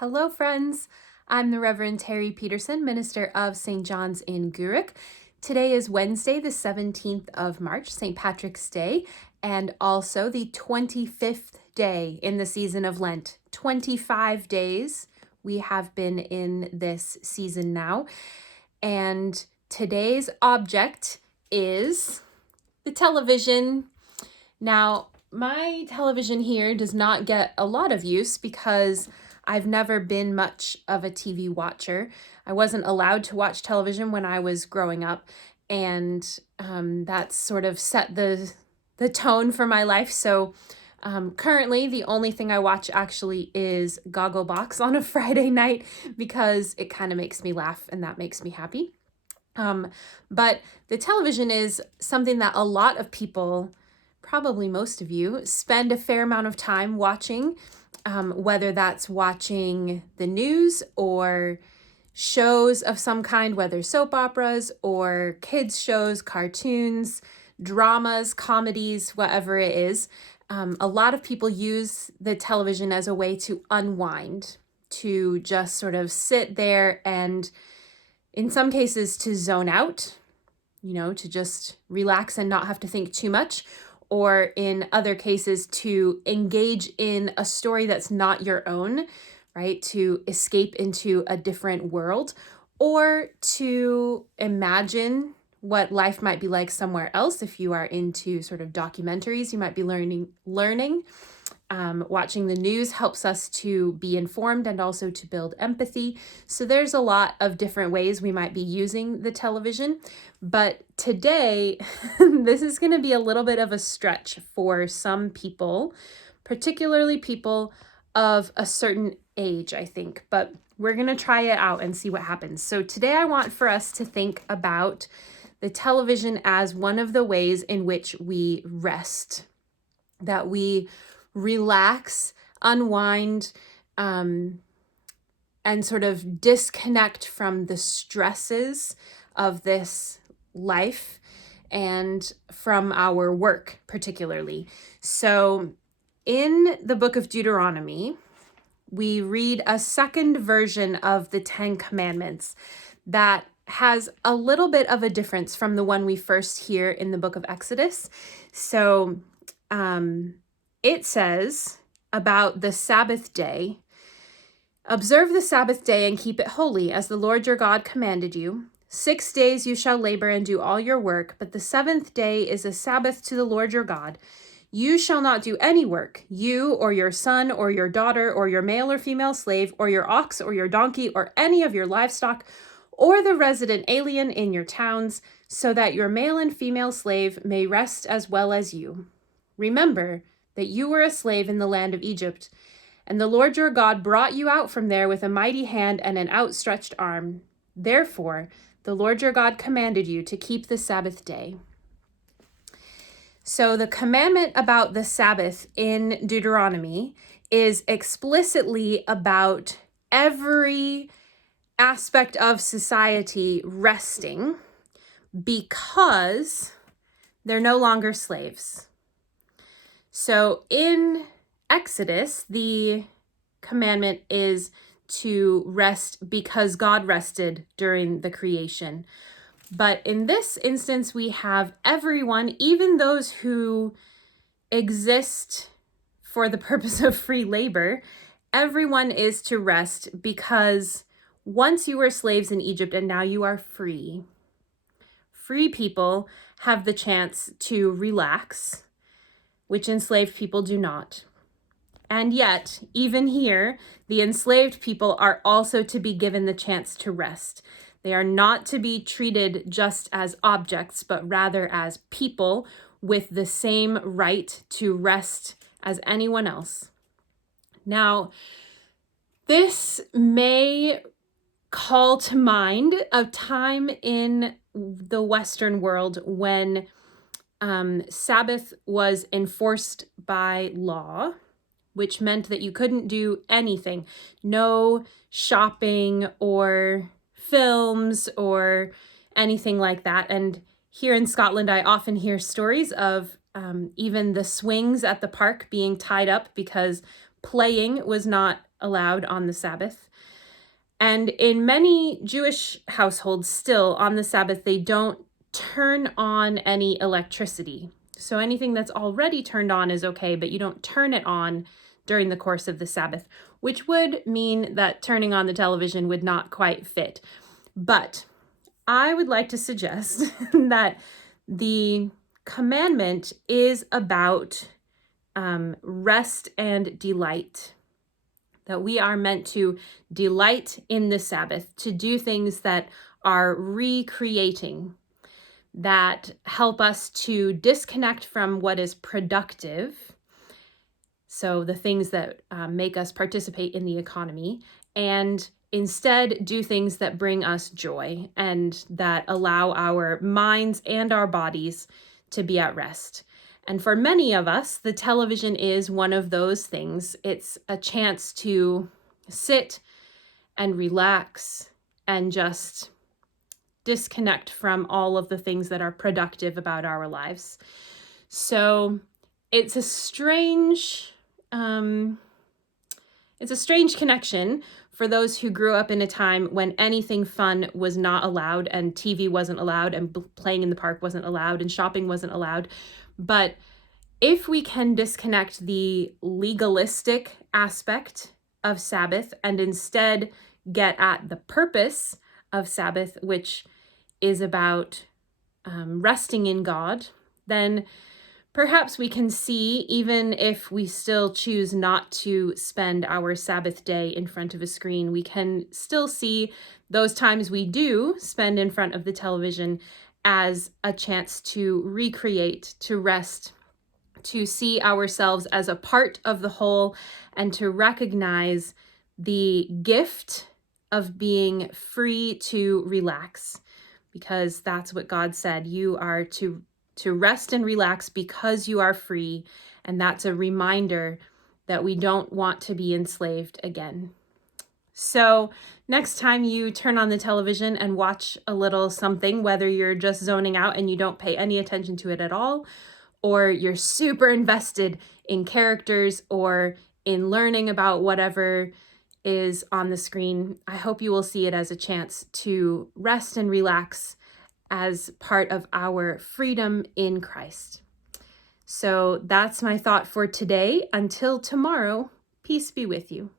Hello, friends. I'm the Reverend Terry Peterson, minister of St. John's in Guruk. Today is Wednesday, the 17th of March, St. Patrick's Day, and also the 25th day in the season of Lent. 25 days we have been in this season now, and today's object is the television. Now, my television here does not get a lot of use because I've never been much of a TV watcher. I wasn't allowed to watch television when I was growing up, and that's sort of set the tone for my life. So currently, the only thing I watch actually is Gogglebox on a Friday night because it kind of makes me laugh and that makes me happy. But the television is something that a lot of people, probably most of you, spend a fair amount of time watching, whether that's watching the news or shows of some kind, whether soap operas or kids shows, cartoons, dramas, comedies, whatever it is. A lot of people use the television as a way to unwind, to just sort of sit there and, in some cases, to zone out, to just relax and not have to think too much, or in other cases, to engage in a story that's not your own, right? To escape into a different world, or to imagine what life might be like somewhere else. If you are into sort of documentaries, you might be learning. Watching the news helps us to be informed and also to build empathy. So there's a lot of different ways we might be using the television. But today, this is going to be a little bit of a stretch for some people, particularly people of a certain age, I think. But we're going to try it out and see what happens. So today I want for us to think about the television as one of the ways in which we rest, that we relax, unwind, and sort of disconnect from the stresses of this life and from our work particularly. So in the book of Deuteronomy, we read a second version of the 10 Commandments that has a little bit of a difference from the one we first hear in the book of Exodus. So it says about the Sabbath day, "Observe the Sabbath day and keep it holy, as the Lord your God commanded you. 6 days you shall labor and do all your work, but the seventh day is a Sabbath to the Lord your God. You shall not do any work, you or your son or your daughter or your male or female slave or your ox or your donkey or any of your livestock or the resident alien in your towns, so that your male and female slave may rest as well as you. Remember that you were a slave in the land of Egypt, and the Lord your God brought you out from there with a mighty hand and an outstretched arm. Therefore, the Lord your God commanded you to keep the Sabbath day." So the commandment about the Sabbath in Deuteronomy is explicitly about every aspect of society resting because they're no longer slaves. So in Exodus, the commandment is to rest because God rested during the creation. But in this instance, we have everyone, even those who exist for the purpose of free labor, everyone is to rest because once you were slaves in Egypt and now you are free. Free people have the chance to relax, which enslaved people do not. And yet, even here, the enslaved people are also to be given the chance to rest. They are not to be treated just as objects, but rather as people with the same right to rest as anyone else. Now, this may call to mind a time in the Western world when Sabbath was enforced by law, which meant that you couldn't do anything. No shopping or films or anything like that. And here in Scotland, I often hear stories of even the swings at the park being tied up because Playing was not allowed on the Sabbath. And in many Jewish households still on the Sabbath, they don't turn on any electricity. So anything that's already turned on is okay, but you don't turn it on during the course of the Sabbath, which would mean that turning on the television would not quite fit. But I would like to suggest that the commandment is about rest and delight. That we are meant to delight in the Sabbath, to do things that are recreating, that help us to disconnect from what is productive. So the things that make us participate in the economy, and instead do things that bring us joy and that allow our minds and our bodies to be at rest. And for many of us, the television is one of those things. It's a chance to sit and relax and just disconnect from all of the things that are productive about our lives. So it's a strange connection for those who grew up in a time when anything fun was not allowed and TV wasn't allowed and playing in the park wasn't allowed and shopping wasn't allowed. But if we can disconnect the legalistic aspect of Sabbath and instead get at the purpose of Sabbath, which is about resting in God, then perhaps we can see, even if we still choose not to spend our Sabbath day in front of a screen, we can still see those times we do spend in front of the television as a chance to recreate, to rest, to see ourselves as a part of the whole, and to recognize the gift of being free to relax, because that's what God said. You are to rest and relax because you are free, and that's a reminder that we don't want to be enslaved again. So next time you turn on the television and watch a little something, whether you're just zoning out and you don't pay any attention to it at all, or you're super invested in characters or in learning about whatever is on the screen, I hope you will see it as a chance to rest and relax as part of our freedom in Christ. So that's my thought for today. Until tomorrow, peace be with you.